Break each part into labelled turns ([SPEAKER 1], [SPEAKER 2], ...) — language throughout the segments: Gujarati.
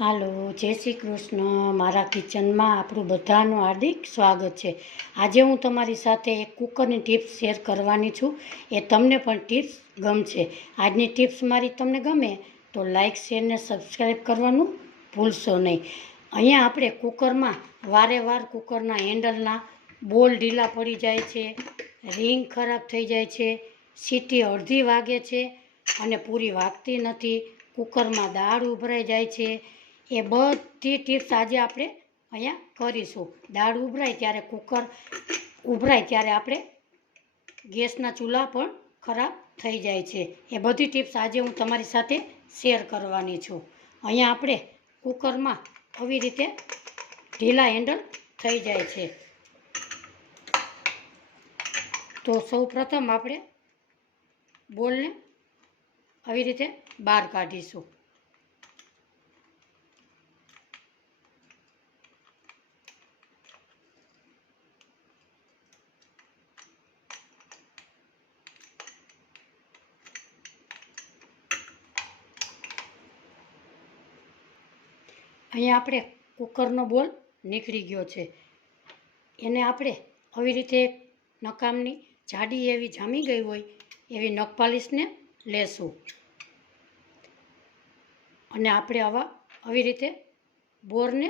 [SPEAKER 1] હાલો, જય શ્રી કૃષ્ણ. મારા કિચનમાં આપણું બધાનું હાર્દિક સ્વાગત છે. આજે હું તમારી સાથે એક કુકરની ટિપ્સ શેર કરવાની છું. એ તમને પણ ટિપ્સ ગમશે. આજની ટિપ્સ મારી તમને ગમે તો લાઇક શેર ને સબસ્ક્રાઈબ કરવાનું ભૂલશો નહીં. અહીંયા આપણે કુકરમાં વારે વાર કુકરના હેન્ડલના બોલ ઢીલા પડી જાય છે, રિંગ ખરાબ થઈ જાય છે, સીટી અડધી વાગે છે અને પૂરી વાગતી નથી. કુકરમાં દાળ ઉભરાઈ જાય છે. એ બધી ટિપ્સ આજે આપણે અહીંયા કરીશું. દાળ ઉભરાય ત્યારે કુકર ઉભરાય ત્યારે આપણે ગેસના ચૂલા પણ ખરાબ થઈ જાય છે. એ બધી ટિપ્સ આજે હું તમારી સાથે શેર કરવાની છું. અહીંયા આપણે કુકરમાં આવી રીતે ઢીલા હેન્ડલ થઈ જાય છે. તો સૌ પ્રથમ આપણે બોલને આવી રીતે બહાર કાઢીશું. અહીંયા આપણે કુકરનો બોલ નીકળી ગયો છે. એને આપણે આવી રીતે નકામની જાડી એવી જામી ગઈ હોય એવી નખપાલિશને લેશું. અને આપણે આવા આવી રીતે બોરને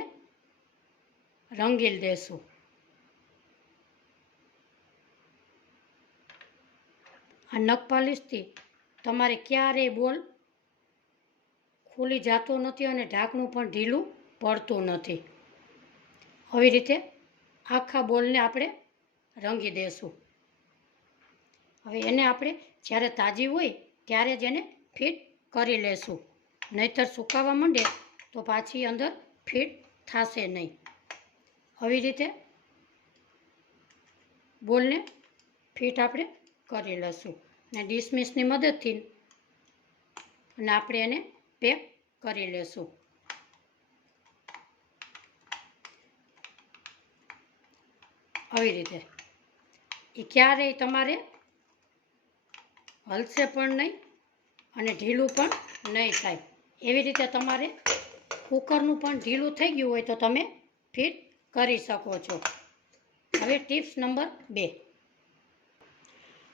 [SPEAKER 1] રંગીલ દેશું. આ નખપાલિશથી તમારે ક્યારેય બોલ ખુલી જતો નથી અને ઢાંકણું પણ ઢીલું પડતું નથી. આવી રીતે આખા બોલને આપણે રંગી દેશું. હવે એને આપણે જ્યારે તાજી હોય ત્યારે જ એને ફિટ કરી લેશું. નહીતર સુકાવા માંડે તો પાછી અંદર ફિટ થશે નહીં. આવી રીતે બોલને ફિટ આપણે કરી લઈશું અને ડિસમિસની મદદથી અને આપણે એને પેક કરી લેશું. આવી રીતે. એ ક્યારેય તમારે હલશે પણ નહીં અને ઢીલું પણ નહીં થાય. એવી રીતે તમારે કુકરનું પણ ઢીલું થઈ ગયું હોય તો તમે ફિટ કરી શકો છો. હવે ટિપ્સ નંબર બે.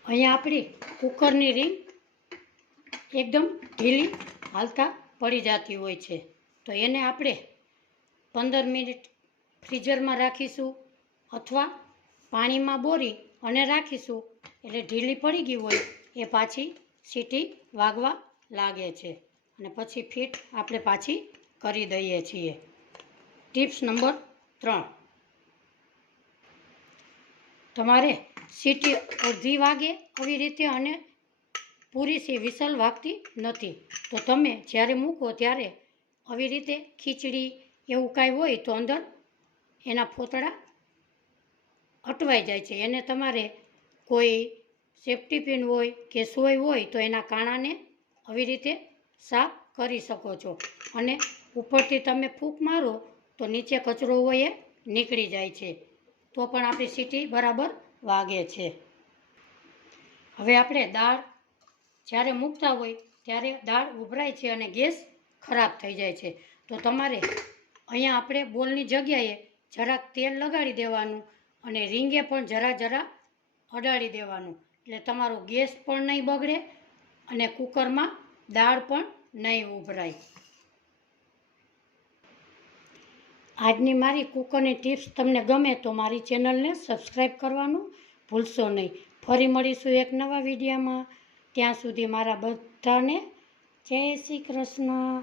[SPEAKER 1] અહીંયા આપણી કુકરની રિંગ એકદમ ઢીલી હાલતા પડી જતી હોય છે. તો એને આપણે પંદર મિનિટ ફ્રીઝરમાં રાખીશું અથવા પાણીમાં બોરી અને રાખીશું. એટલે ઢીલી પડી ગઈ હોય એ પાછી સીટી વાગવા લાગે છે. અને પછી ફિટ આપણે પાછી કરી દઈએ છીએ. ટિપ્સ નંબર ત્રણ. તમારે સીટી અડધી વાગે આવી રીતે અને પૂરી સી વિસલ વાગતી નથી. તો તમે જ્યારે મૂકો ત્યારે આવી રીતે ખીચડી એવું કાંઈ હોય તો અંદર એના ફોતળા અટવાઈ જાય છે. એને તમારે કોઈ સેફ્ટી પિન હોય કે સોય હોય તો એના કાણાને આવી રીતે સાફ કરી શકો છો. અને ઉપરથી તમે ફૂંક મારો તો નીચે કચરો હોય એ નીકળી જાય છે. તો પણ આપણી સીટી બરાબર વાગે છે. હવે આપણે દાળ જ્યારે મૂકતા હોય ત્યારે દાળ ઉભરાય છે અને ગેસ ખરાબ થઈ જાય છે. તો તમારે અહીંયા આપણે બોલની જગ્યાએ જરાક તેલ લગાડી દેવાનું અને રીંગે પણ જરા જરા અડાડી દેવાનું. એટલે તમારો ગેસ પણ નહીં બગડે અને કુકરમાં દાળ પણ નહીં ઉભરાય. આજની મારી કુકરની ટિપ્સ તમને ગમે તો મારી ચેનલને સબસ્ક્રાઈબ કરવાનું ભૂલશો નહીં. ફરી મળીશું એક નવા વિડીયોમાં. ત્યાં સુધી મારા બધાને જય શ્રી કૃષ્ણ.